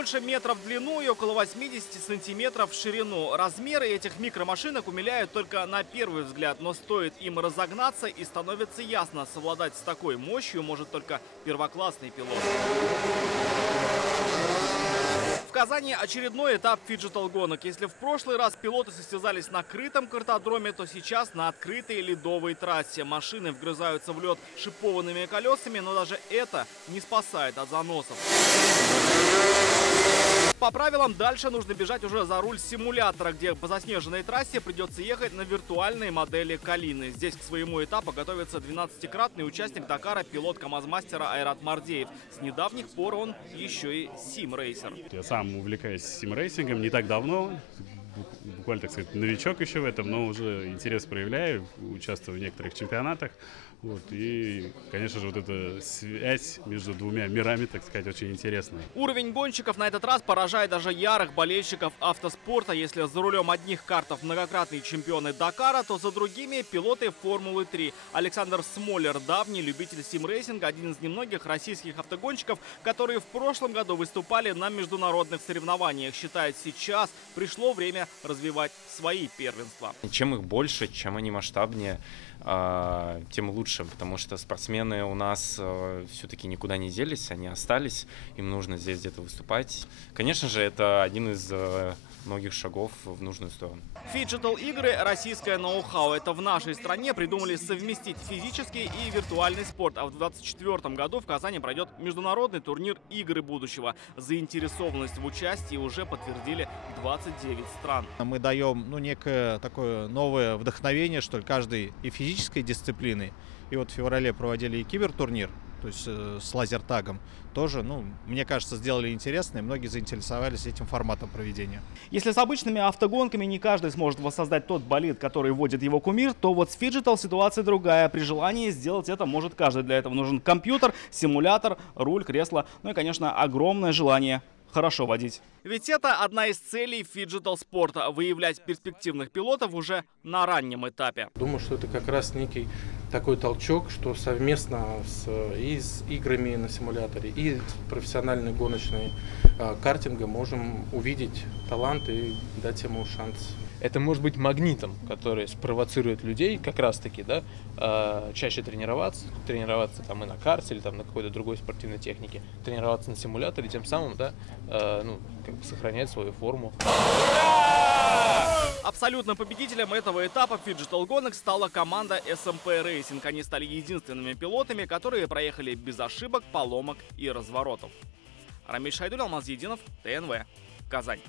больше метра в длину и около 80 сантиметров в ширину. Размеры этих микромашинок умиляют только на первый взгляд, но стоит им разогнаться, и становится ясно, совладать с такой мощью может только первоклассный пилот. В Казани очередной этап фиджитал-гонок. Если в прошлый раз пилоты состязались на крытом картодроме, то сейчас на открытой ледовой трассе. Машины вгрызаются в лед шипованными колесами, но даже это не спасает от заносов. По правилам, дальше нужно бежать уже за руль симулятора, где по заснеженной трассе придется ехать на виртуальной модели Калины. Здесь к своему этапу готовится 12-кратный участник Дакара, пилот КамАЗ-мастера Айрат Мардеев. С недавних пор он еще и сим-рейсер. Я сам увлекаюсь сим-рейсингом не так давно. Буквально, так сказать, новичок еще в этом, но уже интерес проявляю, участвую в некоторых чемпионатах. Вот, и, конечно же, вот эта связь между двумя мирами, так сказать, очень интересная. Уровень гонщиков на этот раз поражает даже ярых болельщиков автоспорта. Если за рулем одних картов многократные чемпионы Дакара, то за другими пилоты Формулы-3. Александр Смолер, давний любитель сим-рейсинга, один из немногих российских автогонщиков, которые в прошлом году выступали на международных соревнованиях. Считает, сейчас пришло время развивать свои первенства. Чем их больше, чем они масштабнее, тем лучше, потому что спортсмены у нас все-таки никуда не делись, они остались, им нужно здесь где-то выступать. Конечно же, это один из многих шагов в нужную сторону. Фиджитал-игры – российское ноу-хау. Это в нашей стране придумали совместить физический и виртуальный спорт. А в 2024 году в Казани пройдет международный турнир «Игры будущего». Заинтересованность в участии уже подтвердили 29 стран. Мы даем некое такое новое вдохновение, что ли, каждой и физической дисциплины. И вот в феврале проводили и кибертурнир, то есть с лазертагом. Тоже, мне кажется, сделали интересно, и многие заинтересовались этим форматом проведения. Если с обычными автогонками не каждый сможет воссоздать тот болид, который водит его кумир, то вот с фиджитал ситуация другая. При желании сделать это может каждый. Для этого нужен компьютер, симулятор, руль, кресло, ну и, конечно, огромное желание хорошо водить. Ведь это одна из целей фиджитал-спорта – выявлять перспективных пилотов уже на раннем этапе. Думаю, что это как раз некий такой толчок, что совместно и с играми на симуляторе, и с профессиональной гоночной картингом можем увидеть талант и дать ему шанс. Это может быть магнитом, который спровоцирует людей как раз-таки, да, чаще тренироваться там и на карте или там на какой-то другой спортивной технике, тренироваться на симуляторе, тем самым, да, сохранять свою форму. Абсолютным победителем этого этапа фиджитал-гонок стала команда SMP Racing. Они стали единственными пилотами, которые проехали без ошибок, поломок и разворотов. Рамиль Шайдуль, Алмаз Единов, ТНВ, Казань.